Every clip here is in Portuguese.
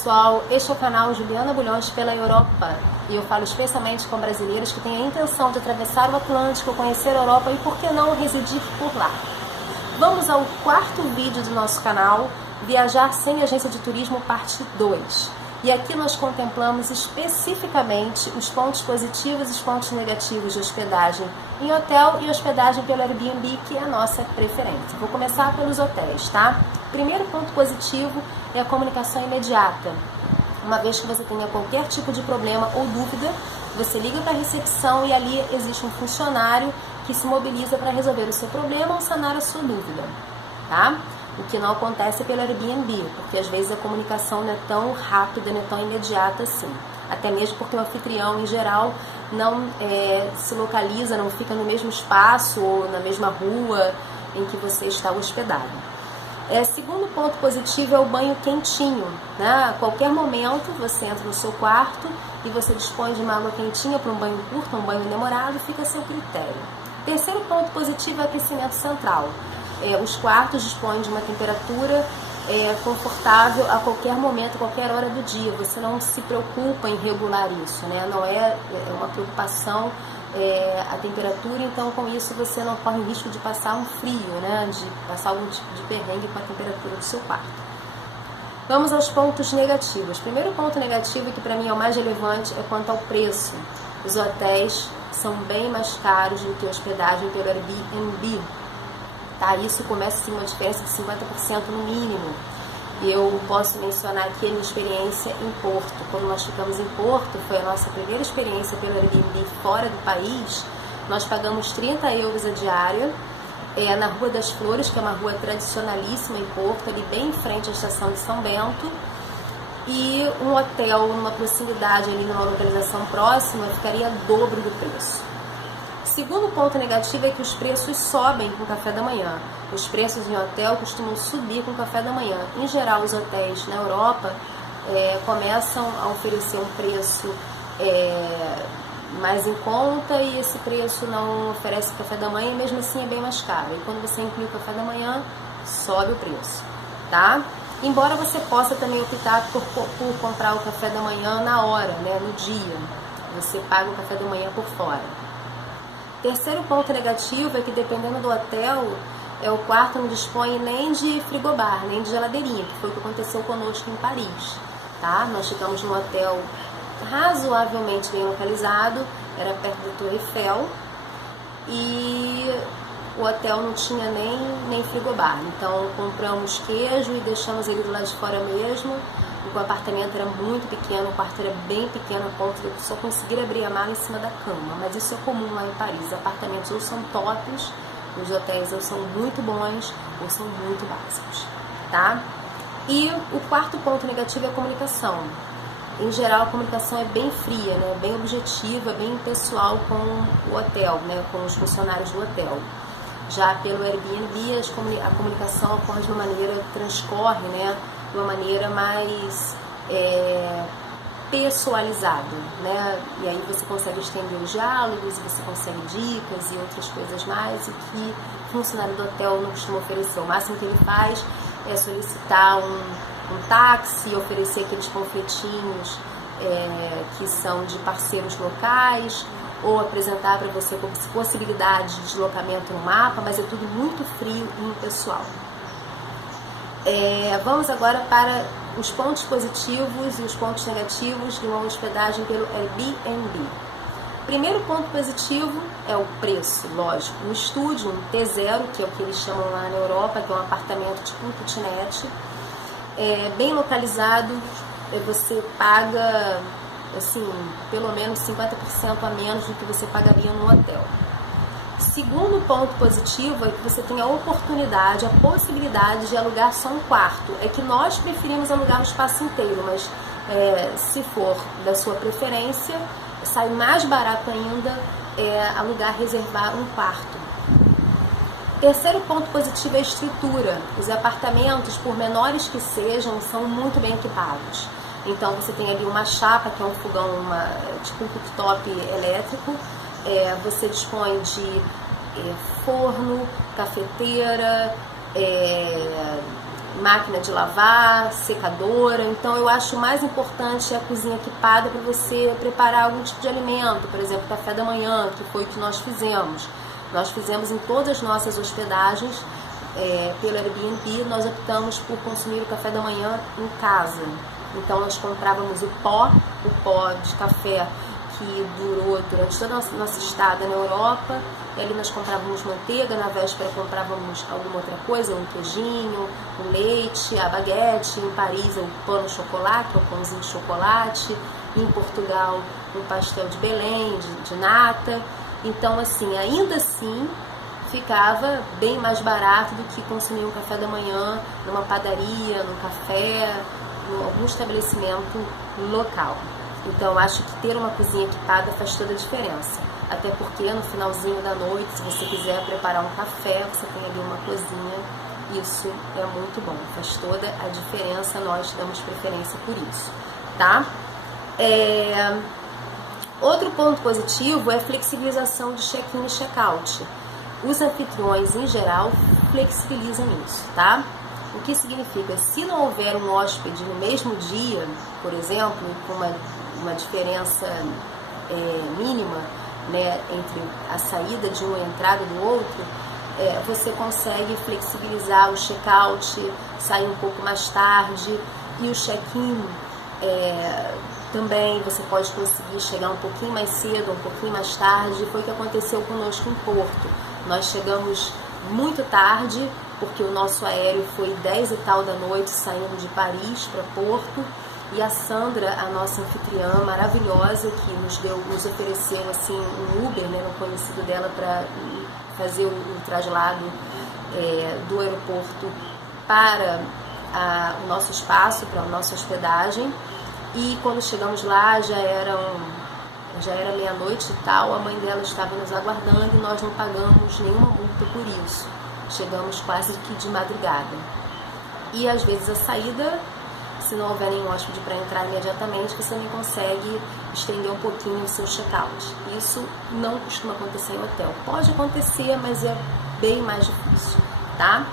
pessoal, este é o canal Juliana Bulhões pela Europa e eu falo especialmente com brasileiros que têm a intenção de atravessar o Atlântico, conhecer a Europa e por que não residir por lá. Vamos ao quarto vídeo do nosso canal, Viajar sem agência de turismo, parte 2. E aqui nós contemplamos especificamente os pontos positivos e os pontos negativos de hospedagem em hotel e hospedagem pelo Airbnb, que é a nossa preferência. Vou começar pelos hotéis, tá? Primeiro ponto positivo é a comunicação imediata. Uma vez que você tenha qualquer tipo de problema ou dúvida, você liga para a recepção e ali existe um funcionário que se mobiliza para resolver o seu problema ou sanar a sua dúvida, tá? O que não acontece pelo Airbnb, porque às vezes a comunicação não é tão rápida, não é tão imediata assim. Até mesmo porque o anfitrião, em geral, não se localiza, não fica no mesmo espaço ou na mesma rua em que você está hospedado. Segundo ponto positivo é o banho quentinho, né? A qualquer momento você entra no seu quarto e você dispõe de uma água quentinha para um banho curto, um banho demorado, fica a seu critério. Terceiro ponto positivo é o aquecimento central. Os quartos dispõem de uma temperatura confortável a qualquer momento, a qualquer hora do dia. Você não se preocupa em regular isso, né? Não é uma preocupação a temperatura, então com isso você não corre o risco de passar um frio, né? De passar algum tipo de perrengue com a temperatura do seu quarto. Vamos aos pontos negativos. Primeiro ponto negativo, que para mim é o mais relevante, é quanto ao preço. Os hotéis são bem mais caros do que a hospedagem pelo Airbnb. Tá? Isso começa a ser uma diferença de 50% no mínimo. Eu posso mencionar aqui a minha experiência em Porto. Quando nós ficamos em Porto, foi a nossa primeira experiência pelo Airbnb fora do país. Nós pagamos 30 euros a diária na Rua das Flores, que é uma rua tradicionalíssima em Porto, ali bem em frente à estação de São Bento. E um hotel numa proximidade, ali numa localização próxima, ficaria dobro do preço. Segundo ponto negativo é que os preços sobem com o café da manhã. Os preços em hotel costumam subir com o café da manhã. Em geral, os hotéis na Europa começam a oferecer um preço mais em conta e esse preço não oferece café da manhã e mesmo assim é bem mais caro. E quando você inclui o café da manhã, sobe o preço, tá? Embora você possa também optar por comprar o café da manhã na hora, né, no dia. Você paga o café da manhã por fora. Terceiro ponto negativo é que dependendo do hotel, o quarto não dispõe nem de frigobar, nem de geladeirinha, que foi o que aconteceu conosco em Paris, tá? Nós ficamos num hotel razoavelmente bem localizado, era perto da Torre Eiffel, e o hotel não tinha nem frigobar. Então compramos queijo e deixamos ele do lado de fora mesmo. O apartamento era muito pequeno, o quarto era bem pequeno a ponto de eu só conseguir abrir a mala em cima da cama. Mas isso é comum lá em Paris. Os apartamentos ou são tops, os hotéis ou são muito bons ou são muito básicos, tá? E o quarto ponto negativo é a comunicação. Em geral, a comunicação é bem fria, né? Bem objetiva, bem pessoal com o hotel, né? Com os funcionários do hotel. Já pelo Airbnb, a comunicação ocorre de uma maneira, transcorre, né? De uma maneira mais pessoalizada, né? E aí você consegue estender os diálogos, você consegue dicas e outras coisas mais, e que o funcionário do hotel não costuma oferecer. O máximo que ele faz é solicitar um táxi, oferecer aqueles panfletinhos que são de parceiros locais, ou apresentar para você possibilidades de deslocamento no mapa, mas é tudo muito frio e impessoal. Vamos agora para os pontos positivos e os pontos negativos de uma hospedagem pelo Airbnb. Primeiro ponto positivo é o preço, lógico. Um estúdio, um T0, que é o que eles chamam lá na Europa, que é um apartamento tipo um kitnet, bem localizado, você paga assim, pelo menos 50% a menos do que você pagaria num hotel. Segundo ponto positivo é que você tem a oportunidade, a possibilidade de alugar só um quarto. É que nós preferimos alugar um espaço inteiro, mas se for da sua preferência, sai mais barato ainda alugar, reservar um quarto. Terceiro ponto positivo é a estrutura. Os apartamentos, por menores que sejam, são muito bem equipados. Então você tem ali uma chapa, que é um fogão, tipo um cooktop elétrico. Você dispõe de forno, cafeteira, máquina de lavar, secadora. Então eu acho mais importante a cozinha equipada para você preparar algum tipo de alimento, por exemplo, café da manhã, que foi o que nós fizemos. Nós fizemos em todas as nossas hospedagens, pelo Airbnb, nós optamos por consumir o café da manhã em casa. Então nós comprávamos o pó de café que durou durante toda a nossa estada na Europa. E ali nós comprávamos manteiga, na véspera comprávamos alguma outra coisa, um queijinho, um leite, a baguete, em Paris o pão no chocolate, o pãozinho de chocolate, em Portugal um pastel de Belém, de nata. Então assim, ainda assim ficava bem mais barato do que consumir um café da manhã numa padaria, num café, em algum estabelecimento local. Então acho que ter uma cozinha equipada faz toda a diferença. Até porque no finalzinho da noite, se você quiser preparar um café, você tem ali uma cozinha. Isso é muito bom, faz toda a diferença, nós damos preferência por isso, tá? Outro ponto positivo é a flexibilização de check-in e check-out. Os anfitriões, em geral, flexibilizam isso, tá? O que significa, se não houver um hóspede no mesmo dia, por exemplo, com uma diferença mínima, né, entre a saída de um e a entrada do outro, você consegue flexibilizar o check-out, sair um pouco mais tarde, e o check-in também você pode conseguir chegar um pouquinho mais cedo, um pouquinho mais tarde. Foi o que aconteceu conosco em Porto. Nós chegamos muito tarde, porque o nosso aéreo foi 10 e tal da noite, saindo de Paris para Porto, e a Sandra, a nossa anfitriã maravilhosa, que nos ofereceu assim um Uber, né, no conhecido dela, para fazer o traslado do aeroporto para o nosso espaço, para a nossa hospedagem. E quando chegamos lá já era meia-noite e tal, a mãe dela estava nos aguardando e nós não pagamos nenhuma multa por isso. Chegamos quase que de madrugada. E às vezes a saída, se não houver nenhum hóspede para entrar imediatamente, você nem consegue estender um pouquinho o seu check-out. Isso não costuma acontecer em hotel. Pode acontecer, mas é bem mais difícil, tá?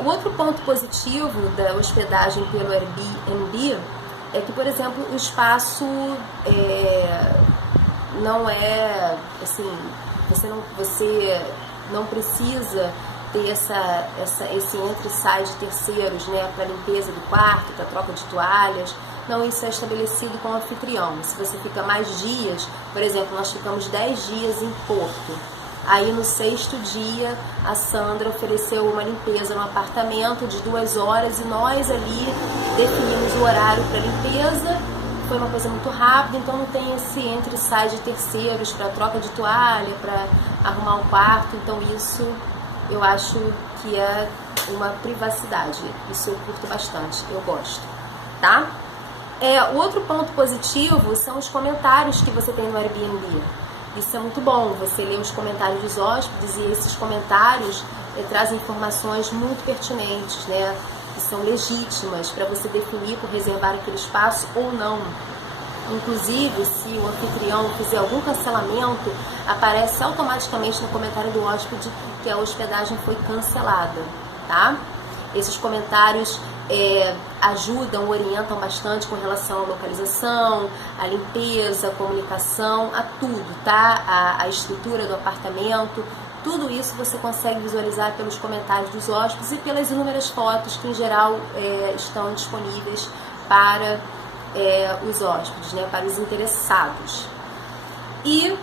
O outro ponto positivo da hospedagem pelo Airbnb é que, por exemplo, o espaço não é assim, você não precisa ter esse entre e sai de terceiros, né, para limpeza do quarto, para troca de toalhas. Não, isso é estabelecido com o anfitrião. Se você fica mais dias, por exemplo, nós ficamos 10 dias em Porto. Aí no 6º dia a Sandra ofereceu uma limpeza no apartamento de 2 horas e nós ali definimos o horário para limpeza. Foi uma coisa muito rápida, então não tem esse entre e sai de terceiros para troca de toalha, para arrumar o quarto. Então isso eu acho que é uma privacidade. Isso eu curto bastante, eu gosto, tá? O outro ponto positivo são os comentários que você tem no Airbnb. Isso é muito bom, você lê os comentários dos hóspedes e esses comentários trazem informações muito pertinentes, né? Que são legítimas para você definir por reservar aquele espaço ou não. Inclusive, se o anfitrião fizer algum cancelamento, aparece automaticamente no comentário do hóspede que a hospedagem foi cancelada, tá? Esses comentários ajudam, orientam bastante com relação à localização, à limpeza, à comunicação, a tudo, tá? A estrutura do apartamento, tudo isso você consegue visualizar pelos comentários dos hóspedes e pelas inúmeras fotos que em geral estão disponíveis para os hóspedes, né? Para os interessados. E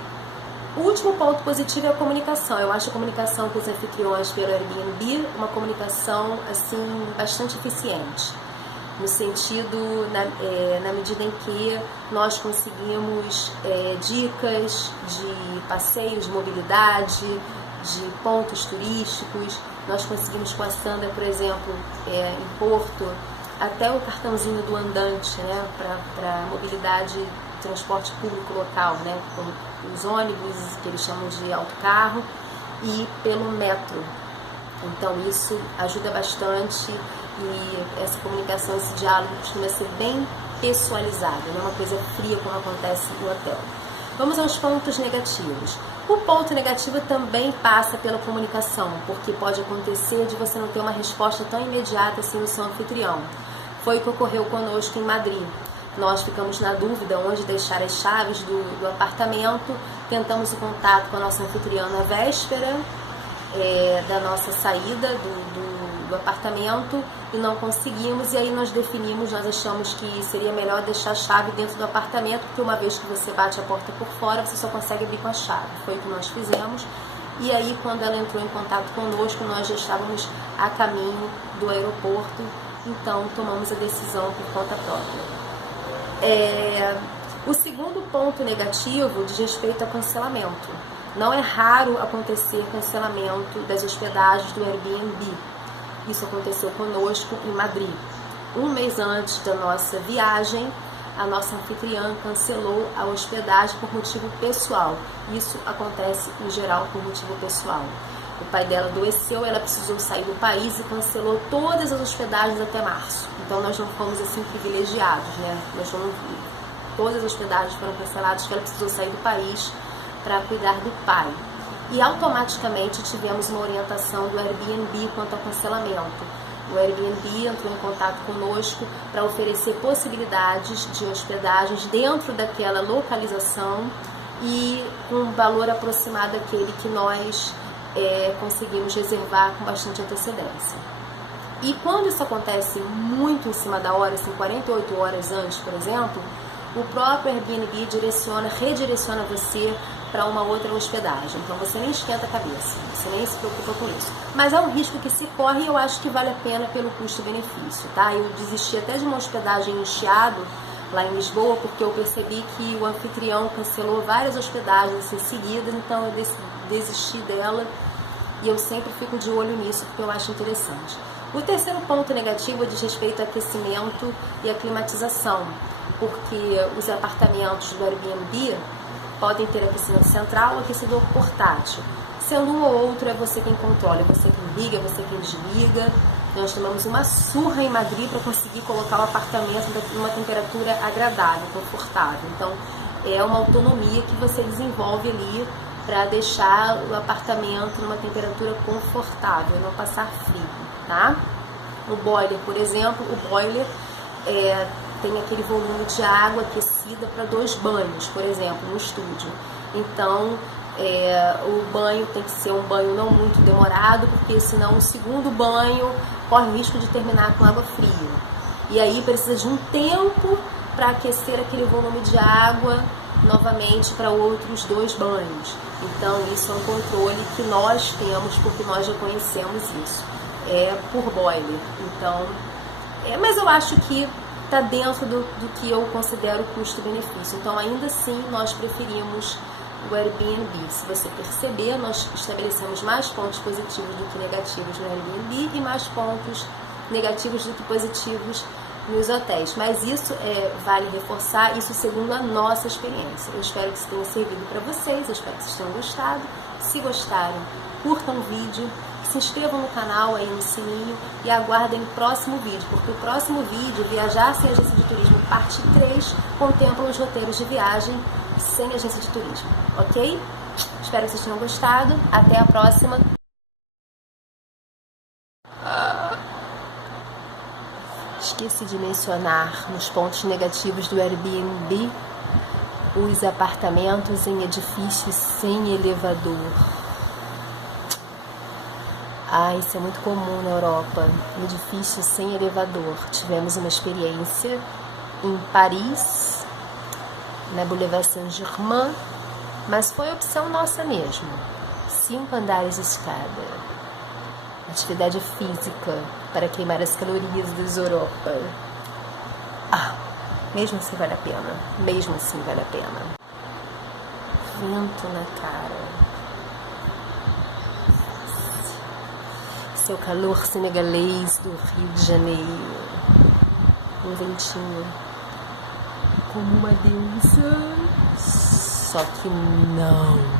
o último ponto positivo é a comunicação. Eu acho a comunicação com os anfitriões pelo Airbnb uma comunicação assim bastante eficiente, no sentido, na medida em que nós conseguimos dicas de passeios, de mobilidade, de pontos turísticos. Nós conseguimos com a Sandra, por exemplo, em Porto, até o cartãozinho do andante, né, para mobilidade, transporte público local, né, como os ônibus, que eles chamam de autocarro, e pelo metro. Então isso ajuda bastante e essa comunicação, esse diálogo costuma ser bem pessoalizado, não é uma coisa fria como acontece no hotel. Vamos aos pontos negativos. O ponto negativo também passa pela comunicação, porque pode acontecer de você não ter uma resposta tão imediata assim do seu anfitrião. Foi o que ocorreu conosco em Madrid. Nós ficamos na dúvida onde deixar as chaves do apartamento, tentamos o contato com a nossa anfitriã na véspera da nossa saída do apartamento e não conseguimos, e aí nós achamos que seria melhor deixar a chave dentro do apartamento, porque uma vez que você bate a porta por fora, você só consegue abrir com a chave. Foi o que nós fizemos, e aí quando ela entrou em contato conosco, nós já estávamos a caminho do aeroporto, então tomamos a decisão por conta própria. O segundo ponto negativo diz respeito ao cancelamento. Não é raro acontecer cancelamento das hospedagens do Airbnb. Isso aconteceu conosco em Madrid. Um mês antes da nossa viagem, a nossa anfitriã cancelou a hospedagem por motivo pessoal. Isso acontece em geral por motivo pessoal. O pai dela adoeceu, ela precisou sair do país e cancelou todas as hospedagens até março. Então nós não fomos assim privilegiados, né? Todas as hospedagens foram canceladas porque ela precisou sair do país para cuidar do pai. E automaticamente tivemos uma orientação do Airbnb quanto ao cancelamento. O Airbnb entrou em contato conosco para oferecer possibilidades de hospedagens dentro daquela localização e com um valor aproximado daquele que nós conseguimos reservar com bastante antecedência. E quando isso acontece muito em cima da hora, assim, 48 horas antes, por exemplo, o próprio Airbnb redireciona você para uma outra hospedagem. Então você nem esquenta a cabeça, você nem se preocupa com isso. Mas é um risco que se corre e eu acho que vale a pena pelo custo-benefício, tá? Eu desisti até de uma hospedagem em Chiado, lá em Lisboa, porque eu percebi que o anfitrião cancelou várias hospedagens em seguida, então eu desisti dela e eu sempre fico de olho nisso porque eu acho interessante. O terceiro ponto negativo diz respeito ao aquecimento e à climatização, porque os apartamentos do Airbnb podem ter aquecimento central ou aquecedor portátil. Sendo um ou outro, é você quem controla, é você quem liga, é você quem desliga. Nós tomamos uma surra em Madrid para conseguir colocar o apartamento numa temperatura agradável, confortável. Então, é uma autonomia que você desenvolve ali para deixar o apartamento numa temperatura confortável, não passar frio, tá? O boiler, por exemplo, tem aquele volume de água aquecida para 2 banhos, por exemplo, no estúdio. Então, o banho tem que ser um banho não muito demorado, porque senão o segundo banho corre o risco de terminar com água fria. E aí precisa de um tempo para aquecer aquele volume de água novamente para outros 2 banhos. Então, isso é um controle que nós temos, porque nós já conhecemos isso. É por boiler. Então, mas eu acho que está dentro do que eu considero custo-benefício. Então, ainda assim, nós preferimos o Airbnb. Se você perceber, nós estabelecemos mais pontos positivos do que negativos no Airbnb e mais pontos negativos do que positivos nos hotéis. Mas isso vale reforçar, isso segundo a nossa experiência. Eu espero que isso tenha servido para vocês, eu espero que vocês tenham gostado. Se gostarem, curtam o vídeo, se inscrevam no canal aí no sininho e aguardem o próximo vídeo, porque o próximo vídeo, Viajar sem Agência de Turismo, parte 3, contempla os roteiros de viagem sem agência de turismo, ok? Espero que vocês tenham gostado, até a próxima. Esqueci de mencionar nos pontos negativos do Airbnb os apartamentos em edifícios sem elevador. Isso é muito comum na Europa, edifícios sem elevador. Tivemos uma experiência em Paris, na Boulevard Saint-Germain, mas foi opção nossa mesmo. 5 andares de escada. Atividade física para queimar as calorias da Europa. Mesmo assim vale a pena. Mesmo assim vale a pena. Vento na cara. Seu calor senegalês do Rio de Janeiro. Um ventinho como uma deusa. Só que não.